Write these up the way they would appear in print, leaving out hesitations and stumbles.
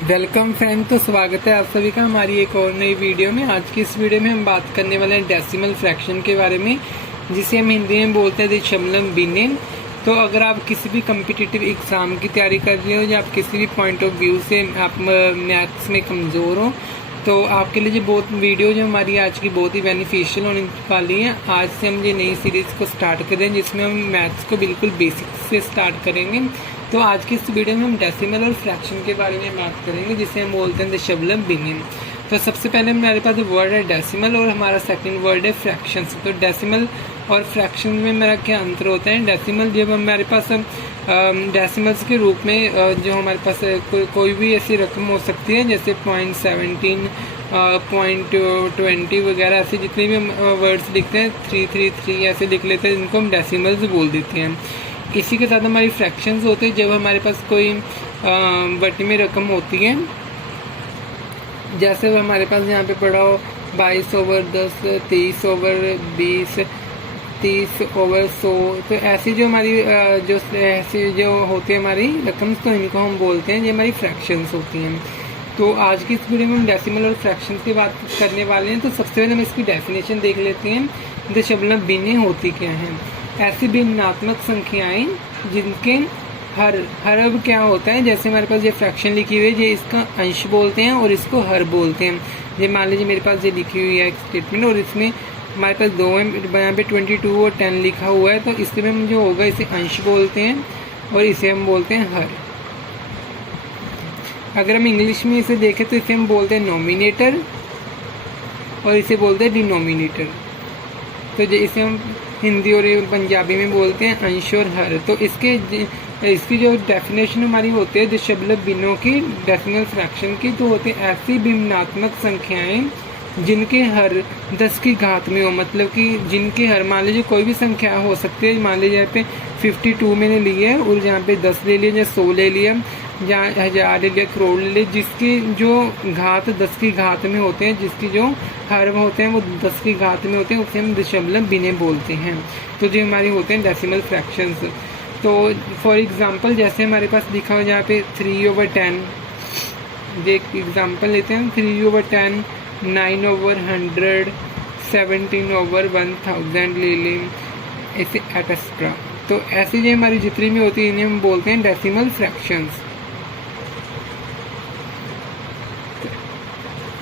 Welcome friend, तो स्वागत है आप सभी का हमारी एक और नई वीडियो में। आज की इस वीडियो में हम बात करने वाले हैं डेसिमल फ्रैक्शन के बारे में, जिसे हम हिंदी में बोलते हैं दशमलव भिन्न। तो अगर आप किसी भी कम्पिटिटिव एग्ज़ाम की तैयारी कर रहे हो या आप किसी भी पॉइंट ऑफ व्यू से आप मैथ्स में कमज़ोर हो, तो आपके लिए जो बहुत वीडियो जो हमारी आज की बहुत ही बेनिफिशियल होने वाली है। आज से हम ये नई सीरीज़ को स्टार्ट कर रहे हैं, जिसमें हम मैथ्स को बिल्कुल बेसिक से स्टार्ट करेंगे। तो आज की इस वीडियो में हम डेसिमल और फ्रैक्शन के बारे में बात करेंगे, जिसे हम बोलते हैं दशमलव भिन्न। तो सबसे पहले हमारे पास वर्ड है डेसिमल और हमारा सेकंड वर्ड है फ्रैक्शंस। तो डेसिमल और फ्रैक्शन में मेरा क्या अंतर होता है? डेसिमल जब हमारे पास डेसिमल्स के रूप में जो हमारे पास कोई भी ऐसी रकम हो सकती है, जैसे 0.17 0.20 वगैरह, ऐसे जितने भी हम वर्ड्स लिखते हैं 333 ऐसे लिख लेते हैं, जिनको हम डेसिमल्स बोल देते हैं। इसी के साथ हमारी फ्रैक्शंस होते हैं जब हमारे पास कोई बटी में रकम होती है, जैसे हमारे पास यहाँ पे पड़ा हो 22/10, 23/20, 30/100। तो ऐसी जो हमारी ऐसी जो होती है हमारी रकम, तो इनको हम बोलते हैं, ये हमारी फ्रैक्शंस होती हैं। तो आज की इस वीडियो में हम डेसिमल और फ्रैक्शंस की बात करने वाले हैं। तो सबसे पहले हम इसकी डेफिनेशन देख लेते हैं। दशमलव भिन्न होती क्या है? ऐसी भिन्नात्मक संख्याएं जिनके हर अब क्या होता है, जैसे हमारे पास ये फ्रैक्शन लिखी हुई है, ये इसका अंश बोलते हैं और इसको हर बोलते हैं। ये मान लीजिए मेरे पास ये लिखी हुई है एक स्टेटमेंट, और इसमें हमारे पास दो है, यहाँ पे 22 और 10 लिखा हुआ है। तो इसमें हम जो होगा इसे अंश बोलते हैं और इसे हम बोलते हैं हर। अगर हम इंग्लिश में इसे देखें तो इसे हम बोलते हैं नोमिनेटर और इसे बोलते हैं डिनोमिनेटर। तो इसे हम हिंदी और पंजाबी में बोलते हैं अंश और हर। तो इसकी जो डेफिनेशन हमारी होती है दशमलव भिन्नों की, डेसिमल फ्रैक्शन की, तो होते हैं ऐसी भिन्नात्मक संख्याएं जिनके हर 10 की घात में हो। मतलब कि जिनके हर, मान लीजिए कोई भी संख्या हो सकती है, मान लीजिए यहाँ पे 52 मैंने ली है और यहाँ पे 10 ले लिया या 100 ले लिया या 1000 ले लिया, करोड़ ले लिया, जिसकी जो घात 10 की घात में होते हैं, जिसकी जो हर होते हैं वो 10 की घात में होते हैं, उसे हम दशमलव भिन्न बोलते हैं। तो जो हमारी होते हैं डेसिमल फ्रैक्शंस। तो फॉर एग्जांपल जैसे हमारे पास लिखा हो यहाँ पे 3/10, एक एग्जांपल लेते हैं, 3/10, 9/100, 17/1000 ले लें, ऐसे एक्स्ट्रा। तो ऐसी जो हमारी जितनी भी होती है इन्हें हम बोलते हैं डेसिमल फ्रैक्शंस।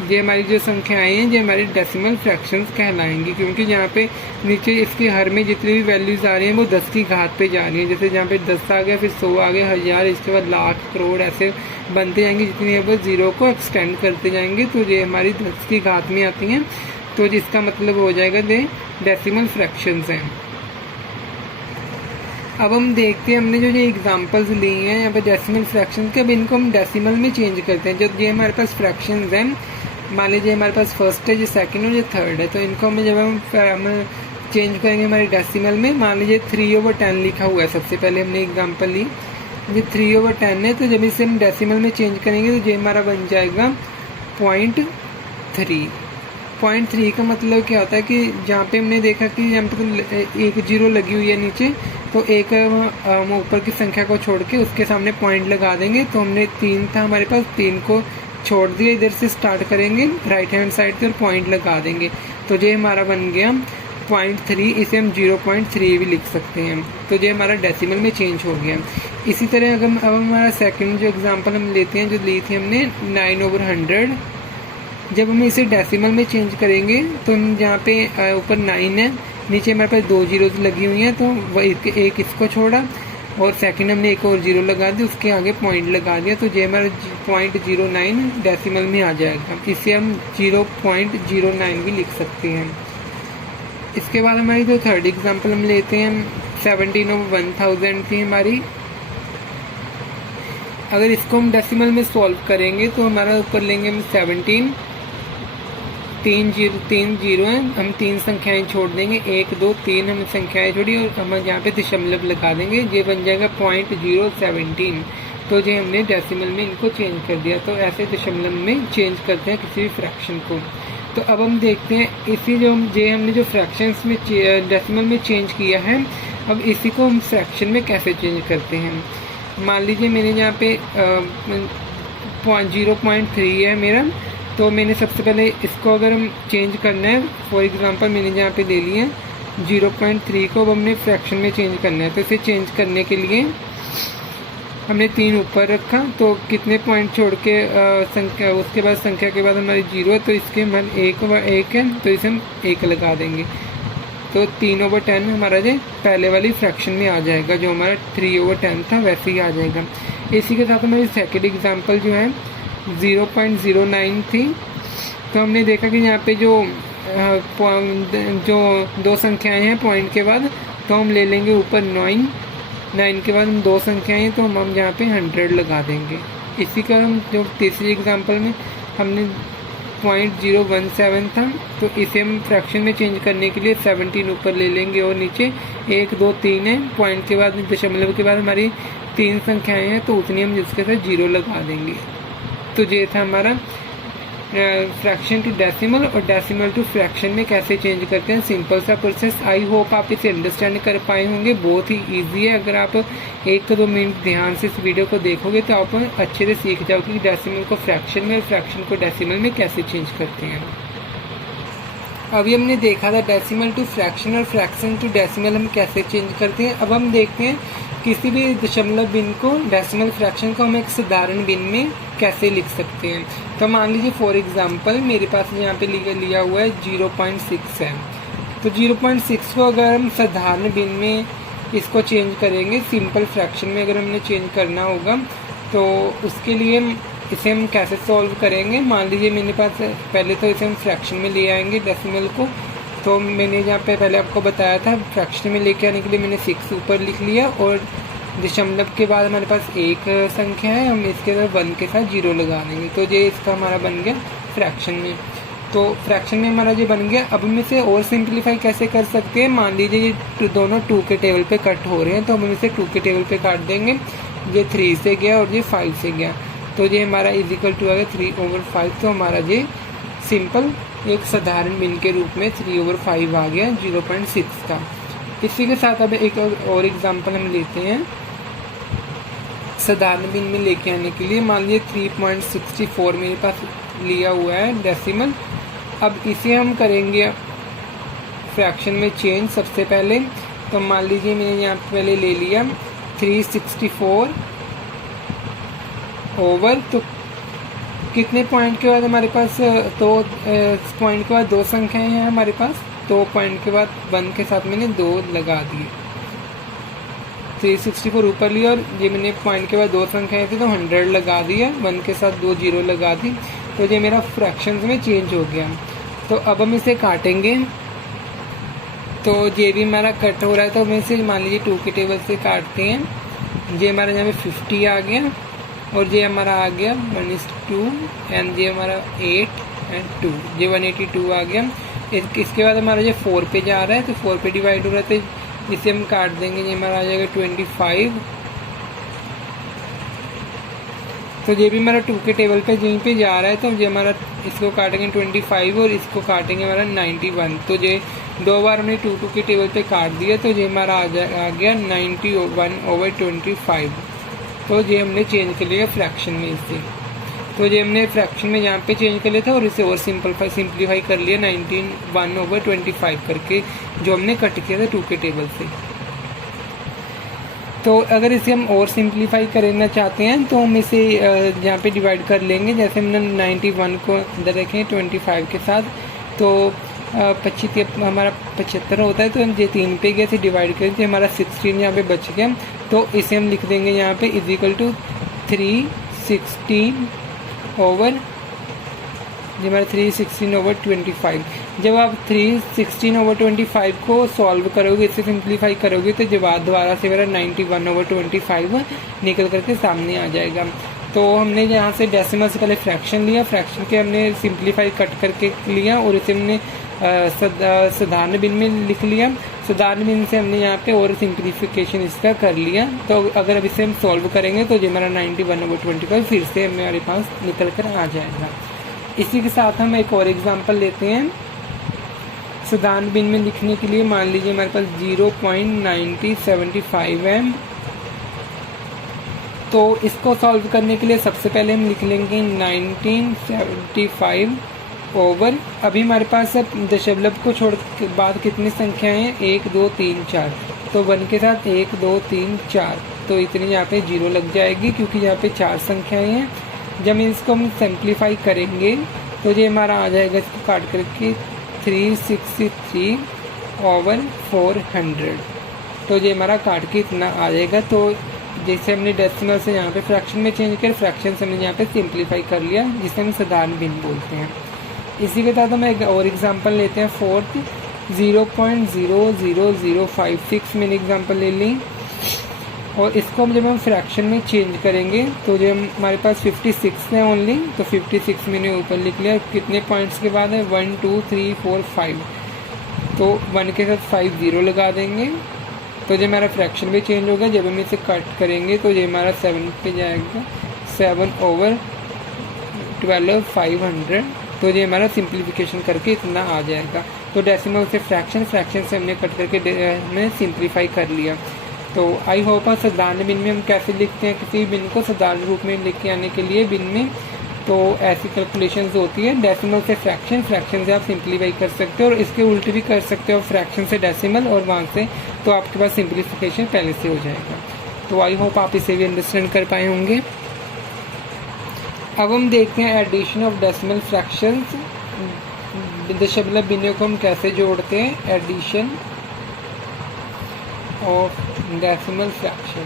ये हमारी जो संख्याएं हैं ये हमारी डेसिमल फ्रैक्शंस कहलाएंगी, क्योंकि यहाँ पे नीचे इसके हर में जितनी भी वैल्यूज आ रही हैं वो 10 की घात पे जा रही है। जैसे जहाँ पे 10 आ गया, फिर 100 आ गया, 1000, इसके बाद लाख, करोड़, ऐसे बनते जाएंगे, जितनी है वो जीरो को एक्सटेंड करते जाएंगे। तो ये हमारी 10 की घात में आती हैं, तो जिसका मतलब हो जाएगा ये डेसिमल फ्रैक्शंस हैं। अब हम देखते हैं, हमने जो ये एग्जांपल्स ली हैं यहाँ पे डेसिमल फ्रैक्शन के, अब इनको हम डेसिमल में चेंज करते हैं। जब ये हमारे पास फ्रैक्शंस हैं, मान लीजिए हमारे पास फर्स्ट है, ये सेकंड और ये थर्ड है, तो इनको हम जब हम चेंज करेंगे हमारे डेसिमल में, मान लीजिए 3/10 लिखा हुआ है, सबसे पहले हमने एग्जांपल ली, ये 3/10 है। तो जब इसे हम डेसिमल में चेंज करेंगे तो ये हमारा बन जाएगा 0.3। 0.3 का मतलब क्या होता है कि जहाँ पे हमने देखा कि यहाँ पे एक जीरो लगी हुई है नीचे, तो एक हम ऊपर की संख्या को छोड़ के उसके सामने पॉइंट लगा देंगे। तो हमने 3 था हमारे पास, 3 को छोड़ दिया, इधर से स्टार्ट करेंगे राइट हैंड साइड से और पॉइंट लगा देंगे। तो ये हमारा बन गया 0.3, इसे हम 0.3 भी लिख सकते हैं। तो ये हमारा डेसिमल में चेंज हो गया। इसी तरह अगर अब हमारा सेकंड जो एग्जांपल हम लेते हैं, जो ली थी हमने 9/100, जब हम इसे डेसिमल में चेंज करेंगे तो हम जहाँ पे ऊपर 9 है, नीचे हमारे पास 2 जीरोज लगी हुई हैं, तो वह एक इसको छोड़ा और सेकंड हमने एक और जीरो लगा दिया, उसके आगे पॉइंट लगा दिया। तो ये हमारा 0.09 डेसिमल में आ जाएगा। इसे हम 0.09 भी लिख सकते हैं। इसके बाद हमारी जो थर्ड एग्जांपल हम लेते हैं, 17/1000 थी हमारी। अगर इसको हम डेसिमल में सॉल्व करेंगे तो हमारा ऊपर लेंगे हम 17, 3 जीरो हैं, हम 3 संख्याएं छोड़ देंगे, 1 2 3 हमने संख्याएं छोड़ी और हम यहाँ पे दशमलव लगा देंगे, ये बन जाएगा 0.017। तो ये हमने डेसिमल में इनको चेंज कर दिया। तो ऐसे दशमलव में चेंज करते हैं किसी भी फ्रैक्शन को। तो अब हम देखते हैं इसी जो हमने जो फ्रैक्शंस में डेसिमल में चेंज किया है, अब इसी को हम फ्रैक्शन में कैसे चेंज करते हैं। मान लीजिए मैंने यहाँ पे 0.3 है मेरा। तो मैंने सबसे पहले इसको अगर हम चेंज करना है, फॉर एग्जांपल मैंने यहाँ पे ले लिया 0.3 को, अब हमने फ्रैक्शन में चेंज करना है। तो इसे चेंज करने के लिए हमने 3 ऊपर रखा, तो कितने पॉइंट छोड़ के संख्या, उसके बाद संख्या के बाद हमारी 0 है, तो इसके मान 1 है, तो इसे हम 1 लगा देंगे। तो 3/10 हमारा जो पहले वाली फ्रैक्शन में आ जाएगा, जो हमारा 3/10 था वैसे ही आ जाएगा। इसी के साथ हमारी सेकेंड एग्जांपल जो है 0.09 थी। तो हमने देखा कि यहाँ पे जो दो संख्याएं हैं पॉइंट के बाद, तो हम ले लेंगे ऊपर 9 के बाद हम 2 संख्याएं हैं, तो हम यहाँ पे 100 लगा देंगे। इसी का हम जो तीसरी एग्जांपल में हमने 0.017 था, तो इसे हम फ्रैक्शन में चेंज करने के लिए 17 ऊपर ले लेंगे और नीचे 1 2 3 है, पॉइंट के बाद दशमलव के बाद हमारी 3 संख्याएं हैं, तो उतनी हम जिसके साथ 0 लगा देंगे। तो ये था हमारा फ्रैक्शन टू डेसिमल और डेसिमल टू फ्रैक्शन में कैसे चेंज करते हैं, सिंपल सा प्रोसेस। आई होप आप इसे अंडरस्टैंड कर पाए होंगे, बहुत ही इजी है। अगर आप 1-2 मिनट ध्यान से इस वीडियो को देखोगे तो आप अच्छे से सीख जाओगे कि डेसिमल को फ्रैक्शन में और फ्रैक्शन को डेसिमल में कैसे चेंज करते हैं। अभी हमने देखा था डेसिमल टू फ्रैक्शन और फ्रैक्शन टू डेसिमल हम कैसे चेंज करते हैं। अब हम देखते हैं किसी भी दशमलव बिन को, डेसिमल फ्रैक्शन को हम एक साधारण बिन में कैसे लिख सकते हैं। तो मान लीजिए फॉर एग्जांपल मेरे पास यहाँ पे लिया हुआ है 0.6 है। तो 0.6 को अगर हम साधारण बिन में इसको चेंज करेंगे, सिंपल फ्रैक्शन में अगर हमने चेंज करना होगा, तो उसके लिए इसे हम कैसे सॉल्व करेंगे। मान लीजिए मेरे पास पहले तो इसे हम फ्रैक्शन में ले आएंगे डेसिमल को। तो मैंने यहाँ पे पहले आपको बताया था फ्रैक्शन में लेके आने के लिए मैंने 6 ऊपर लिख लिया और दशमलव के बाद हमारे पास एक संख्या है, हम इसके साथ 1 के साथ 0 लगा देंगे। तो ये इसका हमारा बन गया फ्रैक्शन में। तो फ्रैक्शन में हमारा ये बन गया। अब हम इसे और सिंप्लीफाई कैसे कर सकते हैं। मान लीजिए ये दोनों 2 के टेबल पे कट हो रहे हैं, तो हम इसे 2 के टेबल पे काट देंगे। ये 3 से गया और ये 5 से गया, तो ये हमारा इजिकल टू आ गया 3/5। तो हमारा ये सिंपल एक साधारण बिन के रूप में 3/5 आ गया 0.6 का। इसी के साथ अब एक और एग्जांपल हम लेते हैं साधारण बिन में लेके आने के लिए। मान लीजिए 3.64 मेरे पास लिया हुआ है डेसिमल। अब इसे हम करेंगे फ्रैक्शन में चेंज सबसे पहले। तो मान लीजिए मैंने यहाँ पहले ले लिया 364 ओवर, तो कितने पॉइंट के बाद हमारे पास तो पॉइंट के बाद 2 संख्याएं हैं हमारे पास, तो पॉइंट के बाद 1 के साथ मैंने 2 लगा दिए। 364 ऊपर लिया और ये मैंने पॉइंट के बाद 2 संख्याएं थी, तो 100 लगा दिया, 1 के साथ 2 0 लगा दी, तो ये मेरा फ्रैक्शंस में चेंज हो गया। तो अब हम इसे काटेंगे, तो ये भी हमारा कट हो रहा है, तो हम इसे मान लीजिए 2 के टेबल से काटते हैं। ये हमारा यहाँ पे 50 आ गया और ये हमारा आ गया 1:2 एंड ये हमारा 8 और 2, ये 182 आ गया। इसके बाद हमारा ये 4 पे जा रहा है, तो 4 पे डिवाइड हो रहा है, तो इसे हम काट देंगे। ये हमारा आ जाएगा 25। तो ये भी हमारा 2 के टेबल पे यहीं पे जा रहा है, तो ये हमारा इसको काटेंगे 25 और इसको काटेंगे हमारा 91। तो ये 2 बार हमने 2 के टेबल पे काट दिया, तो ये हमारा आ गया 91/25। तो ये हमने चेंज कर लिया फ्रैक्शन में इसे। तो ये हमने फ्रैक्शन में यहाँ पे चेंज कर लिया था और इसे और सिंप्लीफाई कर लिया 91/25 करके, जो हमने कट किया था 2 के टेबल से। तो अगर इसे हम और सिंप्लीफाई करना चाहते हैं तो हम इसे यहाँ पे डिवाइड कर लेंगे। जैसे हमने 91 को अंदर रखें 25 के साथ, तो 25 हमारा 75 होता है, तो हम ये 3 पे गए थे डिवाइड करें, तो हमारा 16 यहाँ पे बच गया। तो इसे हम लिख देंगे यहाँ पे इजिकल टू 316 ओवर, ये हमारा 316/25। जब आप 316/25 को सॉल्व करोगे, इससे सिंप्लीफाई करोगे, तो जवाब दोबारा से मेरा 91/25 निकल करके सामने आ जाएगा। तो हमने यहाँ से डेसिमल से पहले फ्रैक्शन लिया, फ्रैक्शन के हमने सिंप्लीफाई कट करके लिया और इसे हमने साधारण बिन में लिख लिया। साधारण बिन से हमने यहाँ पे और सिंप्लीफिकेशन इसका कर लिया। तो अगर अब इसे हम सॉल्व करेंगे तो ये हमारा 91/25 फिर से हमारे पास निकल कर आ जाएगा। इसी के साथ हम एक और एग्जांपल लेते हैं साधारण बिन में लिखने के लिए। मान लीजिए हमारे पास 0.9075 है तो इसको सॉल्व करने के लिए सबसे पहले हम लिख लेंगे 1975 ओवर, अभी हमारे पास दशमलव को छोड़ के बाद कितनी संख्याएं हैं, 1 2 3 4, तो 1 के साथ 1 2 3 4, तो इतनी यहाँ पे 0 लग जाएगी क्योंकि यहाँ पे 4 संख्याएं हैं। जब इसको हम सिंप्लीफाई करेंगे तो ये हमारा आ जाएगा, इसको काट करके 363 ओवर 400, तो ये हमारा काट के इतना आ जाएगा। तो जैसे हमने डेसिमल से यहाँ पे फ्रैक्शन में चेंज कर, फ्रैक्शन से हमने यहाँ पे सिंप्लीफाई कर लिया, जिसे हम साधारण भिन्न बोलते हैं। इसी के साथ हम एक और एग्जांपल लेते हैं, 4th 0.00056 मैंने एग्जांपल ले ली, और इसको जब हम फ्रैक्शन में चेंज करेंगे तो जो हमारे पास 56 है ओनली, तो 56 मैंने ऊपर लिख लिया। कितने पॉइंट्स के बाद है, 1 2 3 4 5, तो 1 के साथ 5 0 लगा देंगे, तो जो हमारा फ्रैक्शन भी चेंज होगा। जब हम इसे कट करेंगे तो ये हमारा 7 पे जाएगा, 7 ओवर 12 500, तो ये हमारा सिंप्लीफिकेशन करके इतना आ जाएगा। तो डेसिमल से फ्रैक्शन, फ्रैक्शन से हमने कट करके हमने सिंप्लीफाई कर लिया। तो आई होप साधारण भिन्न में हम कैसे लिखते हैं, किसी भिन्न को साधारण रूप में लिख के आने के लिए भिन्न में, तो ऐसी कैलकुलेशंस होती है। डेसिमल से फ्रैक्शन, फ्रैक्शन से आप सिंप्लीफाई कर सकते हो, और इसके उल्टे भी कर सकते हो, फ्रैक्शन से डेसिमल और वहाँ से, तो आपके पास सिंप्लीफिकेशन पहले से हो जाएगा। तो आई होप आप इसे भी अंडरस्टैंड कर पाए होंगे। अब हम देखते हैं एडिशन ऑफ डेसिमल फ्रैक्शंस, दशमलव भिन्नों को हम कैसे जोड़ते हैं, एडिशन ऑफ डेसिमल फ्रैक्शन।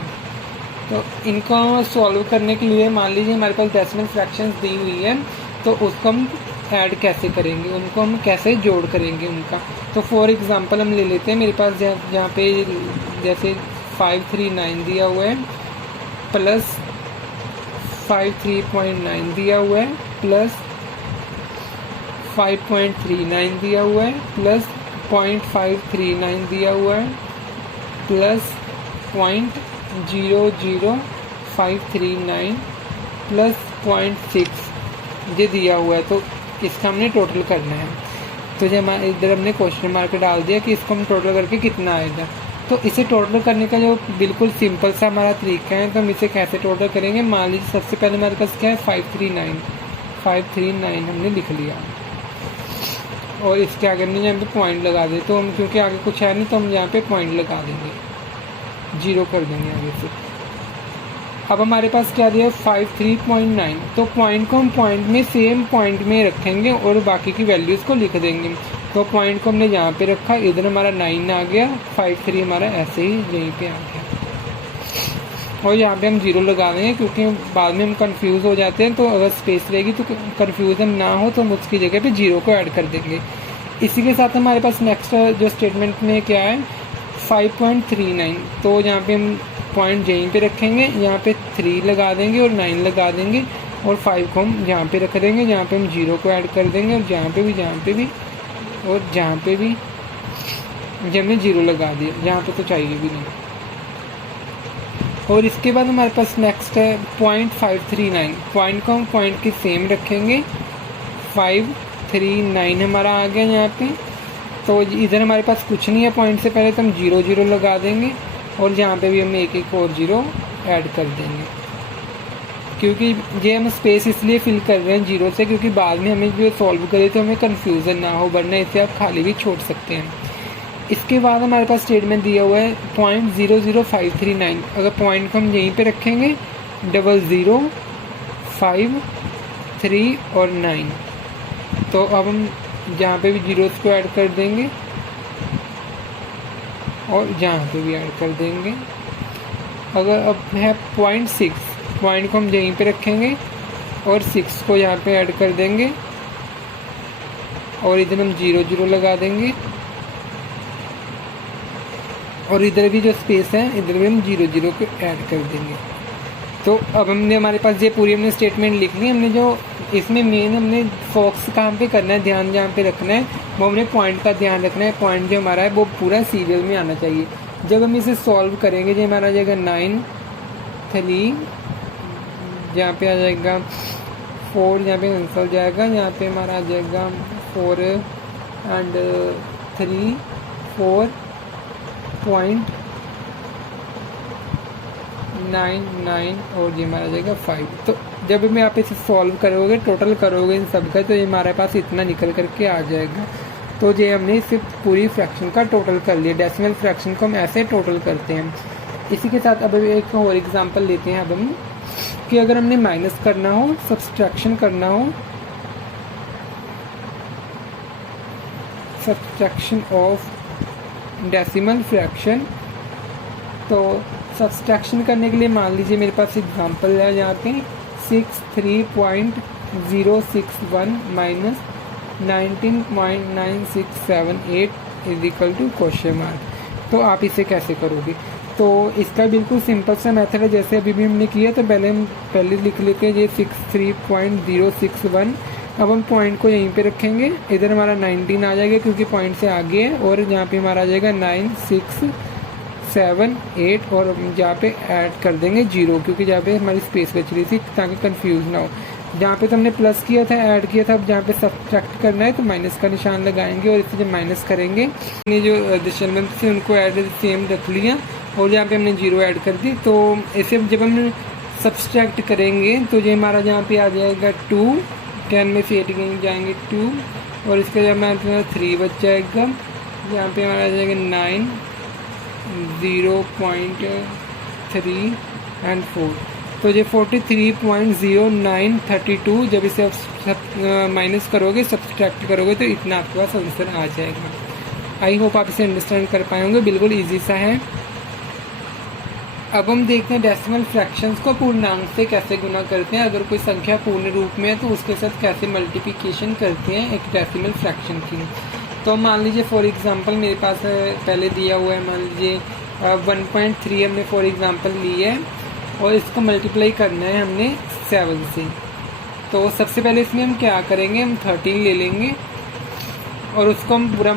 तो इनको सॉल्व करने के लिए मान लीजिए हमारे पास डेसिमल फ्रैक्शंस दी हुई है, तो उसको हम ऐड कैसे करेंगे, उनको हम कैसे जोड़ करेंगे उनका। तो फॉर एग्जांपल हम ले लेते हैं, मेरे पास जहाँ पे जैसे 539 दिया हुआ है, प्लस 53.9 दिया हुआ है, प्लस 5.39 दिया हुआ है, प्लस 0.539 दिया हुआ है, प्लस 0.00539 प्लस 0.6 ये दिया हुआ है। तो इसका हमने टोटल करना है। तो जब इधर हमने क्वेश्चन मार्क डाल दिया कि इसको हम टोटल करके कितना आएगा। तो इसे टोटल करने का जो बिल्कुल सिंपल सा हमारा तरीका है, तो हम इसे कैसे टोटल करेंगे। मान लीजिए सबसे पहले हमारे पास क्या है, 539 हमने लिख लिया, और इसके आगे हमने यहाँ पे पॉइंट लगा दिए। तो हम क्योंकि आगे कुछ है नहीं, तो हम यहाँ पे पॉइंट लगा देंगे, 0 कर देंगे आगे से। अब हमारे पास क्या दिया है, 53.9, तो पॉइंट को हम पॉइंट में सेम पॉइंट में रखेंगे और बाकी की वैल्यूज़ को लिख देंगे। तो पॉइंट को हमने यहाँ पे रखा, इधर हमारा 9 आ गया, 53 हमारा ऐसे ही यहीं पे आ गया, और यहाँ पे हम 0 लगा देंगे क्योंकि बाद में हम कंफ्यूज हो जाते हैं। तो अगर स्पेस रहेगी तो कन्फ्यूजन ना हो, तो हम उसकी जगह पे 0 को ऐड कर देंगे। इसी के साथ हमारे पास नेक्स्ट जो स्टेटमेंट में क्या है, 5.39, तो यहाँ पे हम पॉइंट यहीं पे रखेंगे, यहाँ पे 3 लगा देंगे और 9 लगा देंगे, और 5 को हम यहाँ पे रख देंगे, यहाँ पे हम 0 को ऐड कर देंगे, और जहाँ पे भी और जहाँ पे भी हमने 0 लगा दिया, जहाँ पे तो चाहिए भी नहीं। और इसके बाद हमारे पास नेक्स्ट है 0.539, पॉइंट को हम पॉइंट की सेम रखेंगे, 539 हमारा आ गया यहाँ पे। तो इधर हमारे पास कुछ नहीं है पॉइंट से पहले, तो हम 0 लगा देंगे, और जहाँ पे भी हम एक और 0 ऐड कर देंगे, क्योंकि ये हम स्पेस इसलिए फिल कर रहे हैं 0 से, क्योंकि बाद में हमें जो सॉल्व करे तो हमें कन्फ्यूज़न ना हो, वरना इसे आप खाली भी छोड़ सकते हैं। इसके बाद हमारे पास स्टेटमेंट दिया हुआ है 0.00539, अगर पॉइंट को हम यहीं पे रखेंगे, 00 5 3 और 9, तो अब हम जहाँ पे भी 0 को ऐड कर देंगे और जहाँ पे भी ऐड कर देंगे। अगर अब है 0.6, पॉइंट को हम यहीं पे रखेंगे और 6 को यहाँ पे ऐड कर देंगे, और इधर हम 0 लगा देंगे, और इधर भी जो स्पेस है इधर भी हम 0 को ऐड कर देंगे। तो अब हमारे पास ये पूरी हमने स्टेटमेंट लिख ली। हमने जो इसमें मेन हमने फोकस कहाँ पे करना है, ध्यान जहाँ पे रखना है, वो हमने पॉइंट का ध्यान रखना है। पॉइंट जो हमारा है वो पूरा सीरियल में आना चाहिए। जब हम इसे सॉल्व करेंगे, जो हमारा आ जाएगा 9 3, जहाँ पे आ जाएगा 4, यहाँ पे आंसर जाएगा, यहाँ पे हमारा आ जाएगा 4 एंड 3 4.9 9 9 और ये हमारा आ जाएगा 5। तो जब में आप इसे सॉल्व करोगे, टोटल करोगे इन सब का, तो ये हमारे पास इतना निकल करके आ जाएगा। तो ये हमने सिर्फ पूरी फ्रैक्शन का टोटल कर लिया। डेसिमल फ्रैक्शन को हम ऐसे टोटल करते हैं। इसी के साथ अब एक और एग्जांपल लेते हैं अब हम, कि अगर हमने माइनस करना हो, सब्सट्रैक्शन करना हो, सब्सट्रैक्शन ऑफ डेसिमल फ्रैक्शन, तो सब्सट्रैक्शन करने के लिए मान लीजिए मेरे पास एग्जांपल है यहाँ पे 63.061 minus 19.9678 is equal to question mark. तो आप इसे कैसे करोगे? तो इसका बिल्कुल सिंपल सा मेथड है, जैसे अभी भी हमने किया। तो पहले लिख लेते हैं ये 63.061। अब हम पॉइंट को यहीं पे रखेंगे, इधर हमारा 19 आ जाएगा क्योंकि पॉइंट से आगे है, और यहाँ पे हमारा आ जाएगा 9 6 7 8, और हम जहाँ पे ऐड कर देंगे 0 क्योंकि जहाँ पे हमारी स्पेस बच रही थी ताकि कंफ्यूज ना हो। जहाँ पे तो हमने प्लस किया था, ऐड किया था, अब जहाँ पे सब्ट्रैक्ट करना है तो माइनस का निशान लगाएंगे, और इसे जब माइनस करेंगे ये जो दशमलव से उनको ऐड सेम रख लिया, और जहाँ पे हमने 0 ऐड कर दी। तो इसे जब हम सब्ट्रैक्ट करेंगे तो ये हमारा जहाँ पे आ जाएगा 2, 10 में से 8 जाएंगे 2, और इसका जब हमारा 3 बच जाएगा, यहाँ पे हमारा आ जाएगा 9 0.3 एंड 4। तो ये 43.0932 जब इसे आप माइनस करोगे, सब्सट्रैक्ट करोगे, तो इतना आपके पास आंसर आ जाएगा। आई होप आप इसे अंडरस्टैंड कर पाए होंगे, बिल्कुल ईजी सा है। अब हम देखते हैं डेसिमल फ्रैक्शंस को पूर्णांक से कैसे गुना करते हैं। अगर कोई संख्या पूर्ण रूप में है तो उसके साथ कैसे मल्टीप्लिकेशन करते हैं एक डेसिमल फ्रैक्शन की। तो मान लीजिए फॉर एग्जांपल मेरे पास पहले दिया हुआ है, मान लीजिए 1.3 हमने फॉर एग्जांपल ली है, और इसको मल्टीप्लाई करना है हमने 7 से। तो सबसे पहले इसमें हम क्या करेंगे, हम 13 ले लेंगे और उसको हम पूरा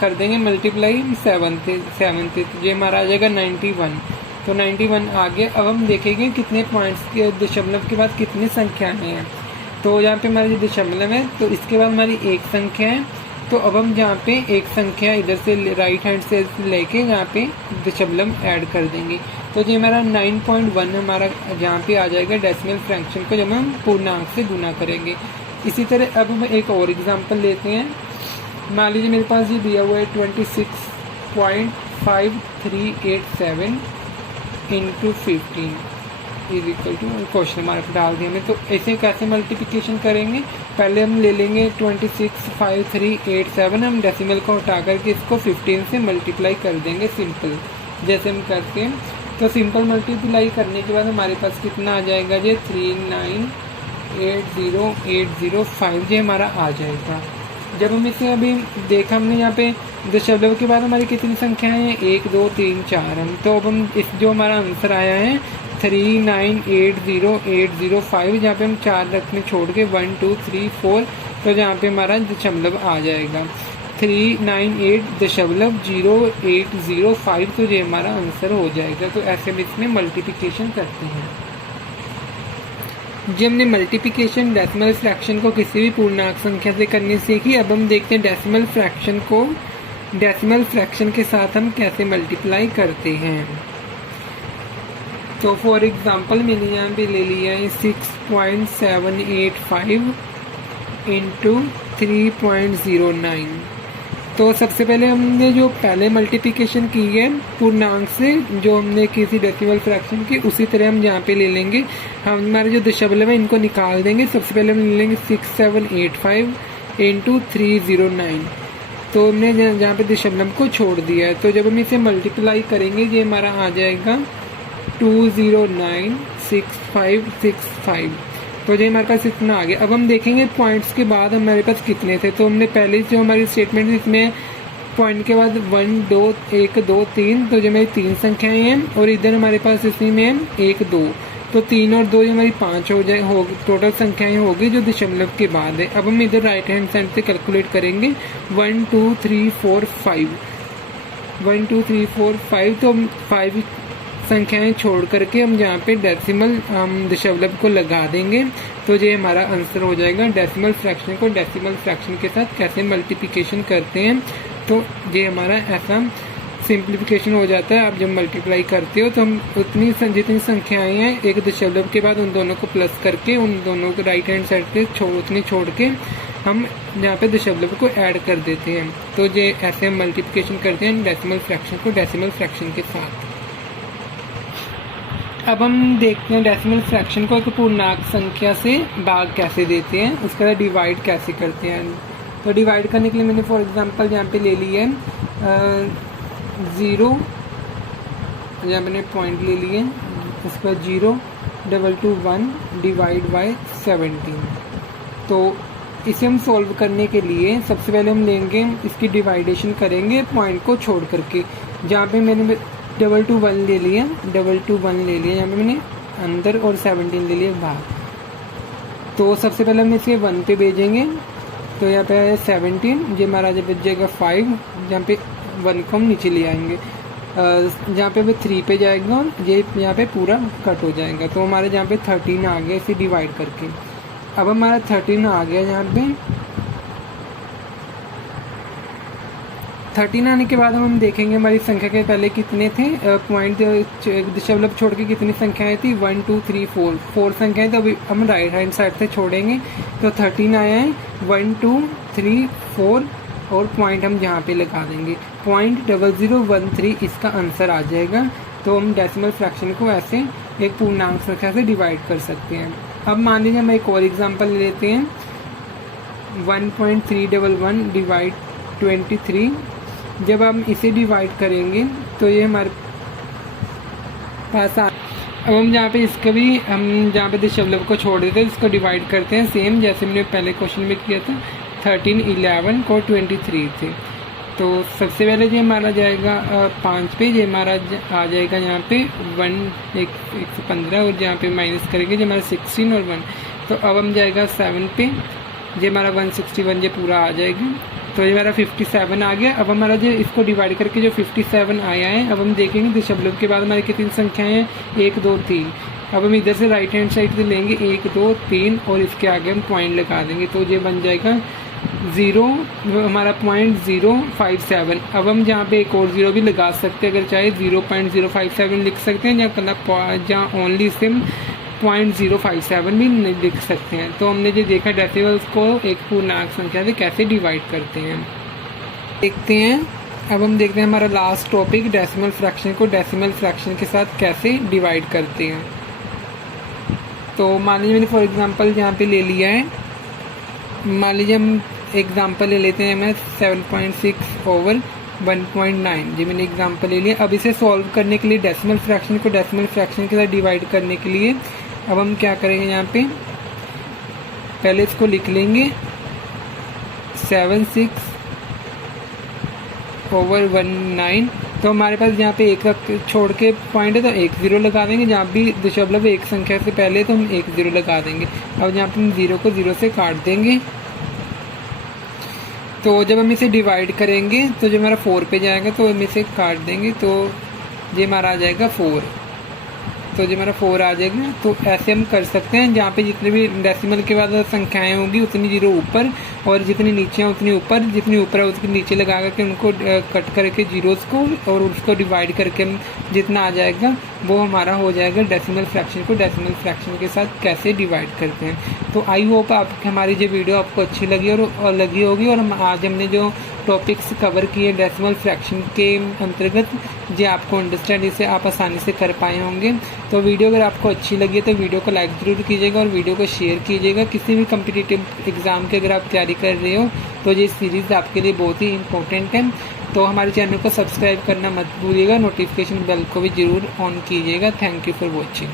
कर देंगे मल्टीप्लाई 7 से। तो ये हमारा आ जाएगा 91। तो 91 आ गया। अब हम देखेंगे कितने पॉइंट्स के दशमलव के बाद कितनी संख्याएं हैं। तो यहाँ पे हमारी जो दशमलव है, तो इसके बाद हमारी एक संख्या है। तो अब हम यहाँ पे एक संख्या इधर से राइट हैंड से लेके यहाँ पे दशमलव ऐड कर देंगे। तो ये हमारा 9.1 हमारा जहाँ पे आ जाएगा डेसिमल फ्रैक्शन को जब हम पूर्णांक से गुना करेंगे। इसी तरह अब हम एक और एग्जांपल लेते हैं। मान लीजिए मेरे पास ये दिया हुआ है 26.5387 into 15 is equal to question mark डाल दिया हमें। तो ऐसे कैसे मल्टीप्लिकेशन करेंगे, पहले हम ले लेंगे 265387, हम डेसिमल को हटा करके इसको 15 से मल्टीप्लाई कर देंगे सिंपल, जैसे हम करते हैं। तो सिंपल मल्टीप्लाई करने के बाद हमारे पास कितना आ जाएगा, ये 3980805 ये हमारा आ जाएगा। जब हम इसे अभी देखा हमने यहाँ पे दशमलव के बाद हमारी कितनी संख्याएं हैं, 1 2 3 4 हम। तो अब हम इस जो हमारा आंसर आया है 3980805, जहाँ पे हम 4 रखने छोड़ के 1 2 3 4, तो जहाँ पे हमारा दशमलव आ जाएगा 398.0805, तो ये हमारा आंसर हो जाएगा। तो ऐसे में इसमें मल्टीप्लिकेशन करते हैं। जब हमने मल्टीप्लिकेशन डेसिमल फ्रैक्शन को किसी भी पूर्णांक संख्या से करनी सीखी, अब हम देखते हैं डेसिमल फ्रैक्शन को डेसिमल फ्रैक्शन के साथ हम कैसे मल्टीप्लाई करते हैं। तो फॉर एग्जांपल मैंने यहाँ पे ले लिया है 6.785 इंटू 3.09। तो सबसे पहले हमने जो पहले मल्टीप्लिकेशन की है पूर्णांक से, जो हमने किसी डेसिमल फ्रैक्शन की, उसी तरह हम यहाँ पे ले लेंगे। हम हमारे जो दशमलव है इनको निकाल देंगे। सबसे पहले हम ले लेंगे 6785 इंटू 309। तो हमने जहाँ पे दशमलव को छोड़ दिया है। तो जब हम इसे मल्टीप्लाई करेंगे ये हमारा आ जाएगा 2096565। तो ये हमारे पास इतना आ गया। अब हम देखेंगे पॉइंट्स के बाद हमारे पास कितने थे। तो हमने पहले जो हमारी स्टेटमेंट इसमें पॉइंट के बाद 1 2 1 2 3, तो जो हमारी 3 संख्याएं हैं, और इधर हमारे पास इसी में 1 2, तो 3 और 2 हमारी 5 हो जाए, टोटल संख्याएं होगी जो दशमलव के बाद है। अब हम इधर राइट हैंड साइड से कैलकुलेट करेंगे 1 2 3 4 5, 1 2 3 4 5, तो 5 संख्याएं छोड़ करके हम जहाँ पे डेसिमल दशमलव को लगा देंगे, तो ये हमारा आंसर हो जाएगा। डेसिमल फ्रैक्शन को डेसिमल फ्रैक्शन के साथ कैसे मल्टीप्लिकेशन करते हैं, तो ये हमारा ऐसा सिंप्लीफिकेशन हो जाता है। आप जब मल्टीप्लाई करते हो तो हम उतनी जितनी संख्याएं हैं एक दशमलव के बाद उन दोनों को प्लस करके उन दोनों को राइट हैंड साइड पे उतनी छोड़ के हम यहाँ पे दशमलव को ऐड कर देते हैं। तो ये ऐसे हम मल्टीप्लिकेशन करते हैं डेसिमल फ्रैक्शन को डेसिमल फ्रैक्शन के साथ। अब हम देखते हैं डेसिमल फ्रैक्शन को एक पूर्णांक संख्या से भाग कैसे देते हैं, उसके बाद डिवाइड कैसे करते हैं। तो डिवाइड करने के लिए मैंने फॉर एग्जांपल यहाँ पे ले लिया है 0, यहाँ मैंने पॉइंट ले लिए, उसके बाद 0.221 डिवाइड बाय 17। तो इसे हम सॉल्व करने के लिए सबसे पहले हम लेंगे, इसकी डिवाइडेशन करेंगे पॉइंट को छोड़ करके। जहाँ पे मैंने 221 ले लिया, 221 ले लिया, यहाँ पे मैंने अंदर और 17 ले लिया बाहर। तो सबसे पहले हम इसे 1 पे भेजेंगे, तो यहाँ पे है 17, ये हमारा जब बच जाएगा 5, जहाँ पे 1 को हम नीचे ले आएंगे, जहाँ पे 3 पे जाएगा और ये यहाँ पे पूरा कट हो जाएगा। तो हमारे जहाँ पे 13 आ गया इसे डिवाइड करके। अब हमारा 13 आ गया, यहाँ पे 13 आने के बाद हम देखेंगे हमारी संख्या के पहले कितने थे, पॉइंट दशमलव छोड़ के कितनी संख्याएं थी, 1 2 3 4 संख्याएं। तो अभी हम राइट हैंड साइड से छोड़ेंगे तो 13 आया है, 1 2 3 4 और पॉइंट हम यहाँ पे लगा देंगे, 0.0013 इसका आंसर आ जाएगा। तो हम डेसिमल फ्रैक्शन को ऐसे एक पूर्णांक संख्या से डिवाइड कर सकते हैं। अब मान लीजिए हम एक और एग्जांपल लेते हैं, 1.311 डिवाइड 23। जब हम इसे डिवाइड करेंगे तो ये हमारे पास अब हम जहाँ पे इसका भी हम जहाँ पे दशमलव को छोड़ देते हैं इसको डिवाइड करते हैं, सेम जैसे मैंने पहले क्वेश्चन में किया था। 13, 11 को 23 थे। तो सबसे पहले ये हमारा जाएगा 5 पे, ये हमारा आ जाएगा यहाँ पे 115 और जहाँ पे माइनस करेंगे जो हमारा 16 और 1। तो अब हम जाएगा 7 पे, ये हमारा 161 ये पूरा आ जाएगा। तो ये हमारा 57 आ गया। अब हमारा जो इसको डिवाइड करके जो 57 आया है, अब हम देखेंगे दशमलव के बाद हमारी कितनी संख्याएं हैं, 1 2 3। अब हम इधर से राइट हैंड साइड से लेंगे 1 2 3 और इसके आगे हम पॉइंट लगा देंगे, तो ये बन जाएगा 0, हमारा 0.057। अब हम जहाँ पे एक और 0 भी लगा सकते हैं, अगर चाहे 0.057 लिख सकते हैं, जहाँ ओनली सिम 0.057 भी लिख सकते हैं। तो हमने जो देखा डेसिमल्स को एक पूर्णांक संख्या से कैसे डिवाइड करते हैं देखते हैं। अब हम देखते हैं हमारा लास्ट टॉपिक, डेसिमल फ्रैक्शन को डेसिमल फ्रैक्शन के साथ कैसे डिवाइड करते हैं। तो मान लीजिए मैंने फॉर एग्जांपल यहाँ पे ले लिया है, मान लीजिए हम एग्जांपल ले लेते हैं, मैं 7.6 ओवर 1.9, जी मैंने एग्जांपल ले लिया। अब इसे सॉल्व करने के लिए डेसिमल फ्रैक्शन को डेसिमल फ्रैक्शन के साथ डिवाइड करने के लिए अब हम क्या करेंगे, यहाँ पे पहले इसको लिख लेंगे 76 ओवर 19। तो हमारे पास यहाँ पे एक छोड़ के पॉइंट है तो 1 0 लगा देंगे, जहाँ भी दशमलव एक संख्या से पहले तो हम 1 0 लगा देंगे। अब यहाँ पे हम 0 को 0 से काट देंगे। तो जब हम इसे डिवाइड करेंगे तो जो हमारा 4 पे जाएगा तो हम इसे काट देंगे, तो ये हमारा आ जाएगा 4, तो जो हमारा 4 आ जाएगा। तो ऐसे हम कर सकते हैं, जहाँ पे जितने भी डेसिमल के बाद संख्याएं होंगी उतनी 0 ऊपर और जितनी नीचे हैं उतनी ऊपर, जितनी ऊपर है उसके नीचे लगा करके उनको कट करके जीरोस को और उसको डिवाइड करके हम जितना आ जाएगा वो हमारा हो जाएगा डेसिमल फ्रैक्शन को डेसिमल फ्रैक्शन के साथ कैसे डिवाइड करते हैं। तो आई होप आपकी हमारी जो वीडियो आपको अच्छी लगी और लगी होगी, और हम आज हमने जो टॉपिक्स कवर किए डेसिमल फ्रैक्शन के अंतर्गत जो आपको अंडरस्टैंड इसे आप आसानी से कर पाए होंगे। तो वीडियो अगर आपको अच्छी लगी है तो वीडियो को लाइक ज़रूर कीजिएगा और वीडियो को शेयर कीजिएगा। किसी भी कम्पिटिटिव एग्ज़ाम की अगर आप तैयारी कर रहे हो तो ये सीरीज़ आपके लिए बहुत ही इंपॉर्टेंट है। तो हमारे चैनल को सब्सक्राइब करना मत भूलिएगा, नोटिफिकेशन बेल को भी ज़रूर ऑन कीजिएगा। Thank you for watching.